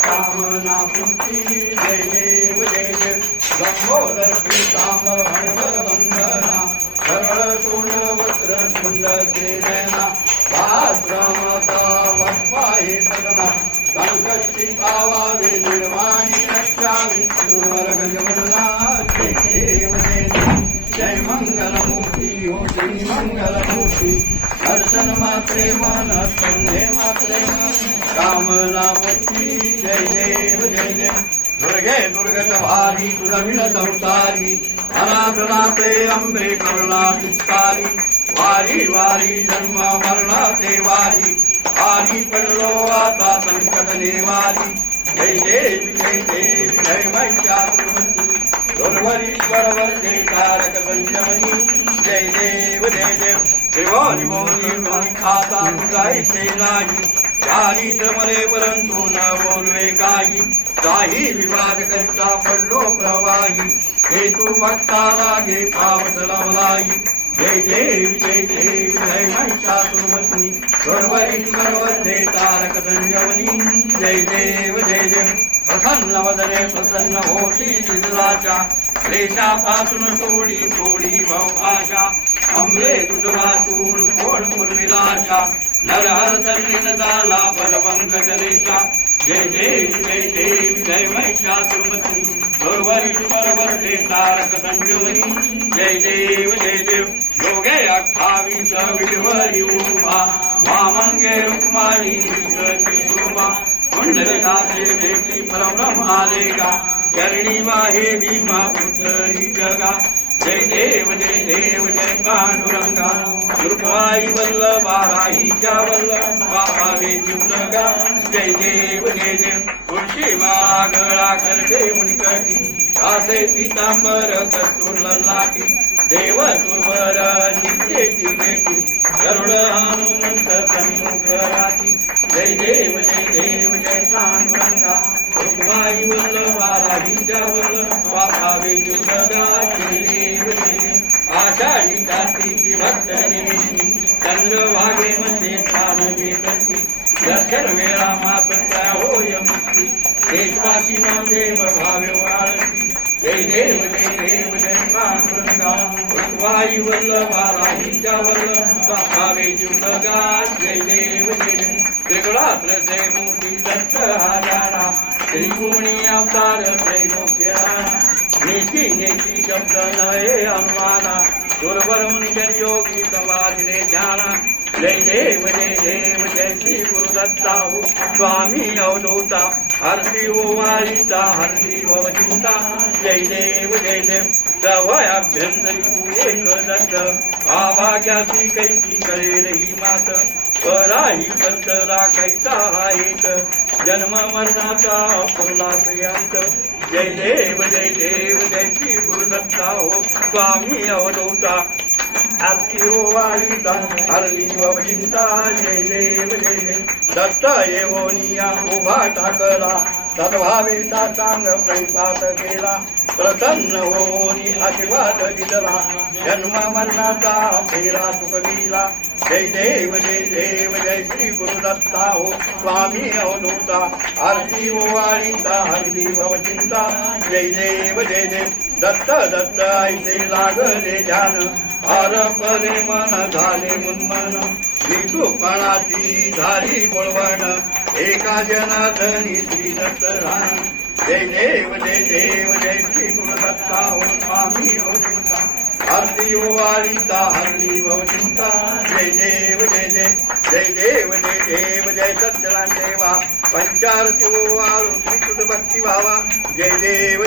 कामना पूर्ती जय देव जय देव लंबोदर पीतांबर हणवर वंदना सरळ सोण वस्त्र सुंदर देना वाश्रमता वक्वाहे सदना संकष्टी पावावे निर्वाणी रक्षावी सुरवर गजवदना जय देव जय देव जय मंगलमूर्ती हो श्री मंगलमूर्ती दर्शन मात्रे मन संधे मात्रे मन कामना मूर्ती जय देव जय देव दुर्गे दुर्गत भारी तुझविण संसारी अनाथनाथे अंबे करुणा विस्तारी वारी वारी जन्म मरणाचे वारी आरी पडलो आता संकट नेवारी जय देव जय महिषासुरमर्दिनी दुर्वरीश्वर वर्जे तारक संयमनी जय देव त्रिभुवनी मोनी खाता तुझायचे नाही दारिद्र्य मरे परंतु न बोलवे काही विवाद करता पडलो प्रवाही हेतू भक्ता लागे पावस लावलाई जय देव जय महिषासुरमर्दिनी दुर्वरीश्वर वर्जे तारक संयमनी जय देव प्रसन्न वदने प्रसन्न होती दिलाच्या क्लेशापासून सोडी भव आशा अंबे तुझ वाचून कोण पूर्विलाशा नरहर तल्लीन झाला पद पंकज रेषा जय देव जय महिषासुरमर्दिनी दुर्वरीश्वर वर्जे तारक संयमनी जय देव योगे 28 विधवरी उभा वामंगे रुक्माई शोभा कुंडलिकाचे भेटी परब्रह्मालेगा चरणी वाहे भीमा पुतरी जगा जय देव जय पांडुरंगा कृपाई वल्लभा राहीच्या वल्लभा भावे जीवलगा जय देव तुळशी मागळा करते मुनिकटी कासे पीतांबर कस्तूर लाटी देव सुरवर नित्येची भेटी गरुड हनुमंत सन्मुख राती जय देव जय पांडुरंगा कृपाई वल्लभा राहीच्या वल्लभा भावे जीवलगा जय देव आषाढी कार्तिकी भक्त निमित्ती चंद्रभागे मध्ये स्नान घेतली दर्शन वेळा मात्र होय मुक्ती देशवासी नामदेव भावे वाळती जय देव जय पांडुरंगा कृपाई वल्लभा राहीच्या वल्लभा भावे जीवलगा जय देव त्रिगुणात्र जय मूर्ती दत्त हाराणा त्रिभुवनी अवतार त्रैलोक्य नेती शब्द नये अनुमाना दुर्बर मुनिजन योगी समाधिरे ध्याना जय देव जय श्री गुरुदत्ता हो स्वामी अवधूता हरती हो वारिता हरती भवचिंता जय देव सवय अभ्यंतरी तू एक दत्त आभाग्यासी कैसी कळे रही मात पराही पंत राखायचा हा एक जन्म मरणाचा पुरलाच यांत जय देव जय श्री गुरुदत्ता हो स्वामी अवधूता आरती हो वारिता हरली भवचिंता जय देव दत्त येवोनिया उभा टाकला सद्भावे सांग प्रणिपात केला प्रसन्न होनी आशीर्वाद दिला जन्म मरणाचा फेरा चुकविला जय देव जय श्री गुरुदत्ता हो स्वामी अवधूता आरती हो वारिता हरली भवचिंता जय देव दत्त ऐसे लागले ध्यान हरपले मन झाले मुन्मन विठूपणाची झाली बोलवण एका जनार्दनी श्री दत्त रान जय देव जय श्री गुरुदत्ता हो स्वामी अवधूता आरती हो वारिता हरली भवचिंता जय देव जय सत्यनारायण देवा पंचारती हो वाळू श्री तुझ भक्ती भावा जय देव